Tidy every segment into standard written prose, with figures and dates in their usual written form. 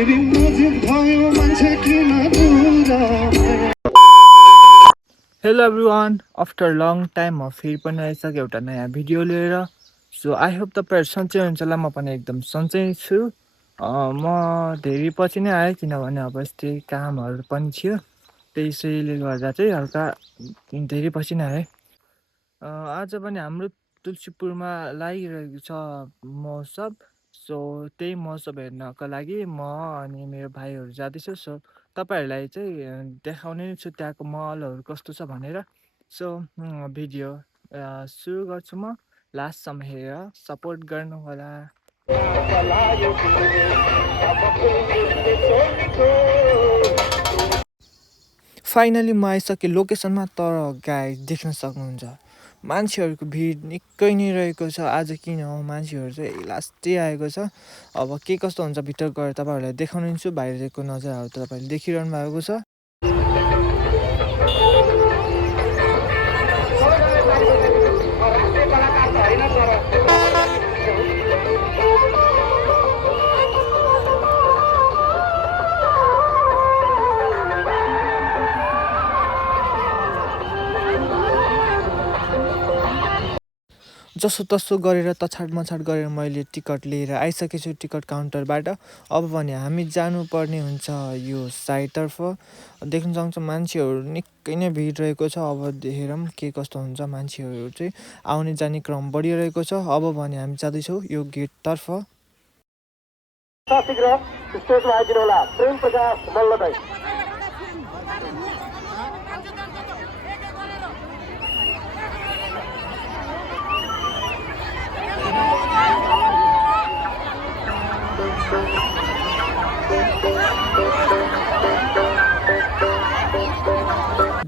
Hello everyone, after long time म फेरि पनि आइसकेँ एउटा नयाँ भिडियो लिएर। सो आई होप तपाईँहरू सन्चै हुन्छ होला, म पनि एकदम सन्चै छु। म धेरै पछि नै आएँ किनभने अब यस्तै कामहरू पनि थियो, त्यसैले गर्दा चाहिँ हल्का धेरै पछि नै आएँ। आज पनि हाम्रो तुलसीपुरमा लागिरहेको छ महोत्सव। सो त्यही महोत्सव हेर्नको लागि म अनि मेरो भाइहरू जाँदैछु। सो तपाईँहरूलाई चाहिँ देखाउने छु त्यहाँको महलहरू कस्तो छ भनेर। सो भिडियो सुरु गर्छु म, लास्टसम्म हेरेर सपोर्ट गर्नु होला। फाइनली म आइसकेँ लोकेसनमा, तर गाइस देख्न सक्नुहुन्छ मान्छेहरूको भिड निकै नै रहेको छ। आज किन हो मान्छेहरू चाहिँ लास्टै आएको छ। अब के कस्तो हुन्छ भित्र गएर तपाईँहरूलाई देखाउने छु। बाहिरको नजाराहरू त तपाईँहरूले देखिरहनु भएको छ। जसो तसो गरेर तछाड मछाड गरेर मैले टिकट लिएर आइसकेको छु टिकट काउन्टरबाट। अब भने हामी जानुपर्ने हुन्छ यो साइडतर्फ। देख्न सक्छ मान्छेहरू निकै नै भिड रहेको छ। अब हेरौँ के कस्तो हुन्छ, मान्छेहरू चाहिँ आउने जाने क्रम बढिरहेको छ। अब भने हामी जाँदैछौँ यो गेटतर्फ।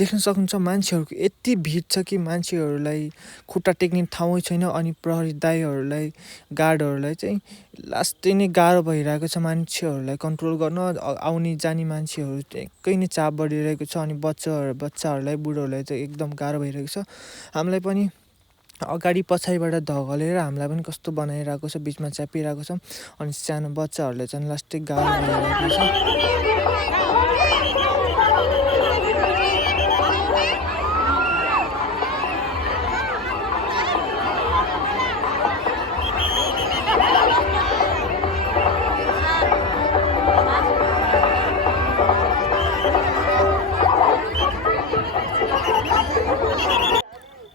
देख्न सक्नुहुन्छ मान्छेहरूको यति भिड छ कि मान्छेहरूलाई खुट्टा टेक्ने ठाउँै छैन। अनि प्रहरी दाइहरूलाई, गार्डहरूलाई चाहिँ लास्टै नै गाह्रो भइरहेको छ मान्छेहरूलाई कन्ट्रोल गर्न। आउने जाने मान्छेहरू निकै नै चाप बढिरहेको छ। अनि बच्चाहरूलाई, बुढोहरूलाई चाहिँ एकदम गाह्रो भइरहेको छ। हामीलाई पनि अगाडि पछाडिबाट धगलेर हामीलाई पनि कस्तो बनाइरहेको छ, बिचमा च्यापिरहेको छ। अनि सानो बच्चाहरूलाई चाहिँ लास्टै गाह्रो भइरहेको छ।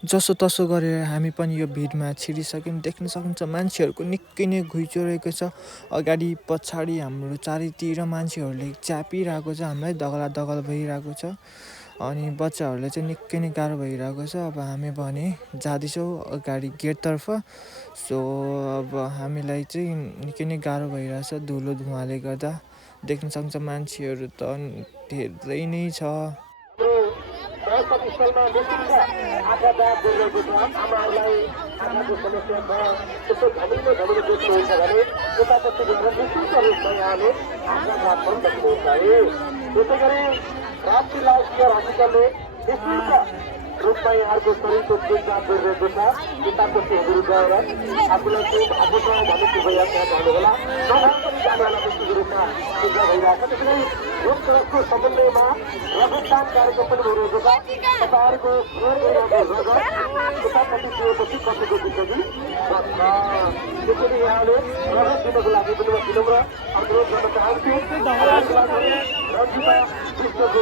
जसो तसो गरेर हामी पनि यो भिडमा छिरिसक्यौँ। देख्न सक्नुहुन्छ मान्छेहरूको निकै नै घुइँचो रहेको छ। अगाडि पछाडि हाम्रो चारैतिर मान्छेहरूले च्यापिरहेको छ, हामीलाई दगला दगल भइरहेको छ। अनि बच्चाहरूलाई चाहिँ निकै नै गाह्रो भइरहेको छ। अब हामी भने जाँदैछौँ अगाडि गेटतर्फ। सो अब हामीलाई चाहिँ निकै नै गाह्रो भइरहेछ धुलो धुवाँले गर्दा। देख्न सक्नुहुन्छ मान्छेहरू त धेरै नै छ। स्थलमा देखिन्छ आँखा दाग गरिरहेको छ। आमाहरूलाई आँखाको समस्या छ, त्यस्तो घमिलो देख्नुहुन्छ भने यतापट्टि गएर निश्चित रूपमा यहाँले आँखा दाग पनि देख्नुहुन्छ है। त्यसै गरी राष्ट्रिय केयर हस्पिटलले निश्चित रूपमा यहाँको शरीरको देखभाल गरिरहेको छ। यतापट्टिहरू गएर आफूलाई चाहिँ भएको छ भने कृपया त्यहाँ जानु होला, नभए पनि जानु होला। त्यस्तो रूपमा चिन्ता भइरहेको छ। त्यसै गरी यस तरफको समन्वयमा रक्तदान कार्यक्रम पनि भइरहेको छ। तपाईँहरूको यतापट्टि गएपछि कसैको जिन्दगी बच्छ। त्यसैले यहाँले रगत दिनको लागि पनि म विनम्र अनुरोध गर्न चाहन्छु। रन्जिता विश्वको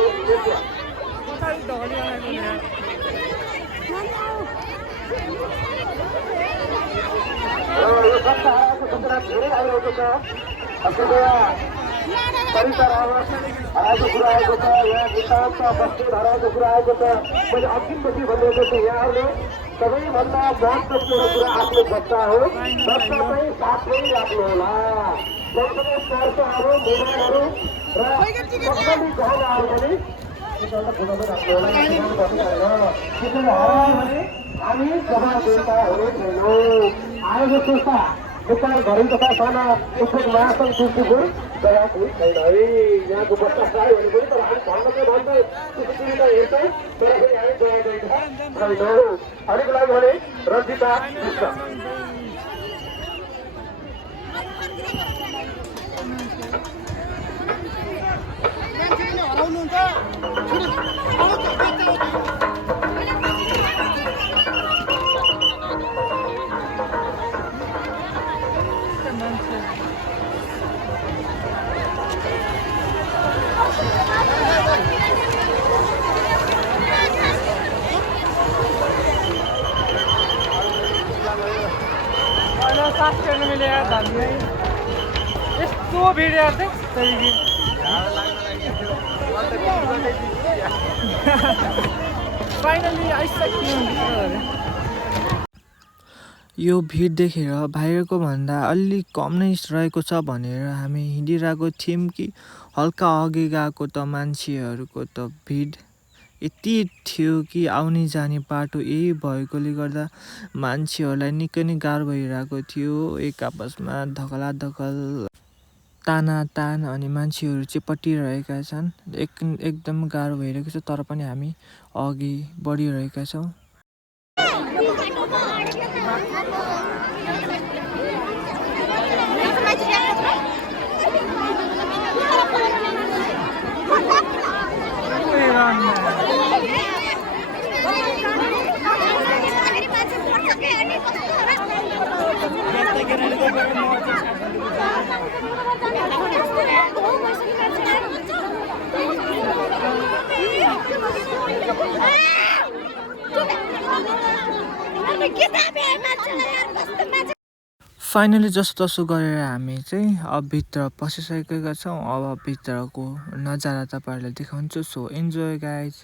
यो सत्ता हराएको सूचना धेरै आइरहेको छ। सरिता रावत हराएको कुरा आएको छ, यहाँ नितान्त बस्नेत हराएको कुरा आएको छ। मैले अघिदेखि भनिरहेको छु यहाँहरूले सबैभन्दा महत्त्वपूर्ण कुरा आफ्नो बच्चा हो, बच्चा चाहिँ साथमै राख्नु होला। जसरी पर्साहरू, मोबाइलहरू र कसरी गहनाहरू पनि बुझाउनु राख्नु होला। त्यसैले हरायो भने हामी जवाबदेता हुने छैनौँ। आएको संस्था नेपाल घरेलु तथा साना उद्योग महासङ्घ तुलसीपुर जवाब हुने छैन है। यहाँको बच्चा पायो भने पनि तर हामी भन्दै त्यस्तो सुविधा हेर्छौँ, तर फेरि हामी जवाबदेता छैनौँ। अहिलेको लागि भने रन्जिता विश्व सास फेर्नु मिले यार धामी यस्तो भिड यार त्यही फाइनली आइसक्यो। यो भिड देखेर बाहिरको भन्दा अलि कम नै रहेको छ भनेर हामी हिँडिरहेको थियौँ कि हल्का अघि गएको त मान्छेहरूको त भिड यति थियो कि आउने जाने बाटो यही भएकोले गर्दा मान्छेहरूलाई निकै नै गाह्रो भइरहेको थियो। एक आपसमा धकलाधकल तानातान अनि मान्छेहरू चिपटिरहेका छन्। एकदम गाह्रो भइरहेको छ तर पनि हामी अघि बढिरहेका छौँ। फाइनली जस्तो गरेर हामी चाहिँ अब भित्र पसिसकेका छौँ। अब भित्रको नजारा तपाईँहरूलाई देखाउँछु। So enjoy guys.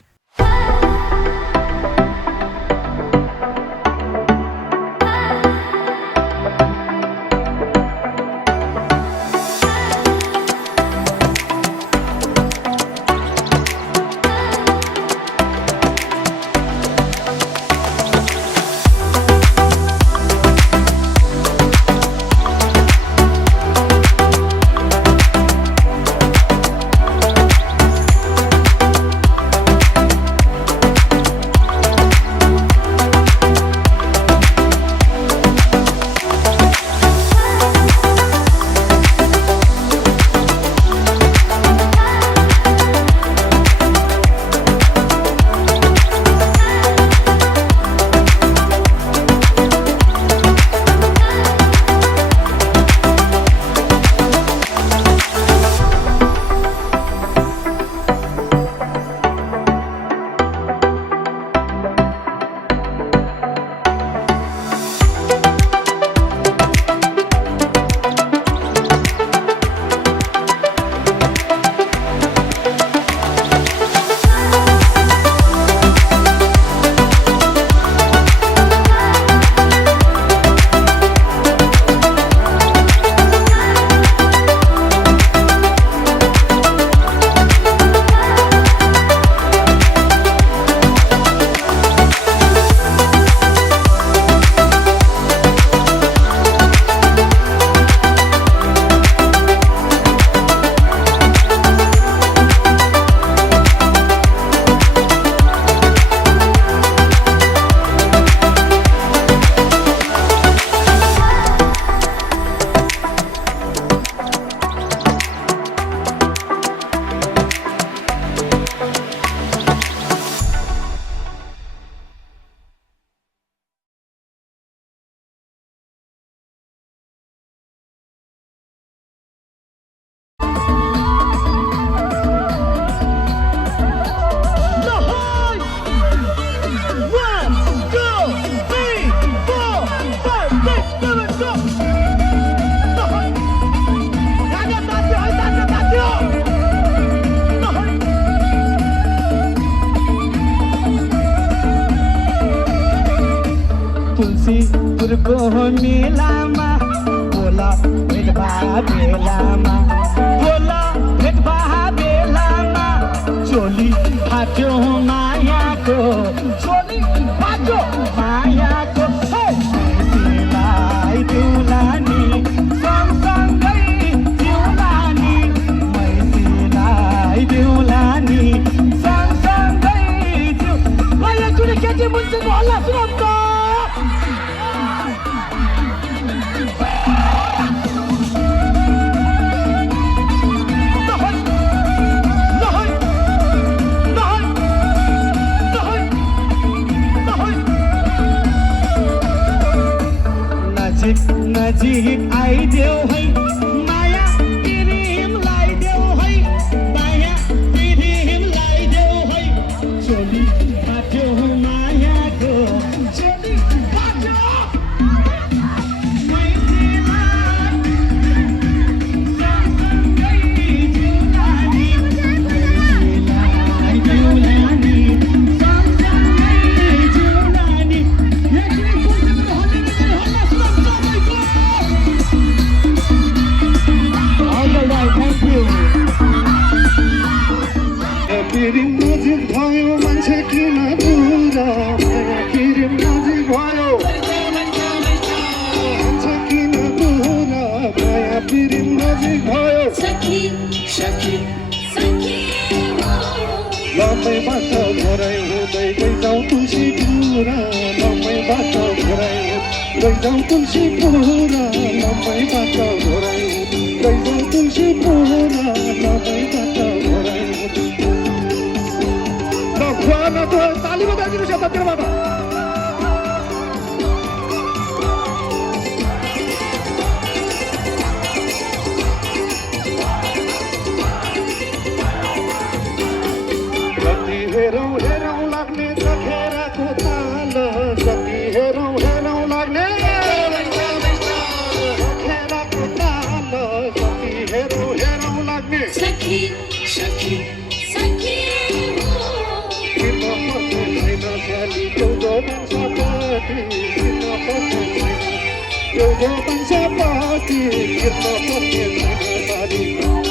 तुलसीपुरको मेलामा बोला भेटभा बेलामा बोला भेटभा बेलामा चोली फाट्यो मायाको चोली फाट्यो मायाको मैसीलाई दिउलानी सँगसँगै दिउलानी मैसीलाई दिउलानी सँगसँगै दिउ एकचोटि केटी मुन्छेको हल्ला सुनाउँ त। फेरि नजिक भयो मान्छे किन दूर माया फेरि नजिक भयो मान्छे किन दूर माया फेरि नजिक भयो लम्बैबाट घरै हुँदै गइजाउँ तुलसी पुरा लम्बैबाट घरै गइजाउँ तुलसी पुरा लम्बैबाट घरै गइजाउँ तुलसी पुरा लम्बैबाट घरै ल खुवान त ताली बजाइदिनुहोस् यतातिरबाट हेरौँ हेरौँ लाग्ने चखेराको ताल जति हेरौँ हेरौँ लाग्ने चखेराको ताल जति हेरौँ हेरौँ लाग्ने किन पर्ने छैन साली एउटो मान्छेपट्टि किन पर्ने छैन एउटो मान्छेपट्टि किन पर्ने छैन साली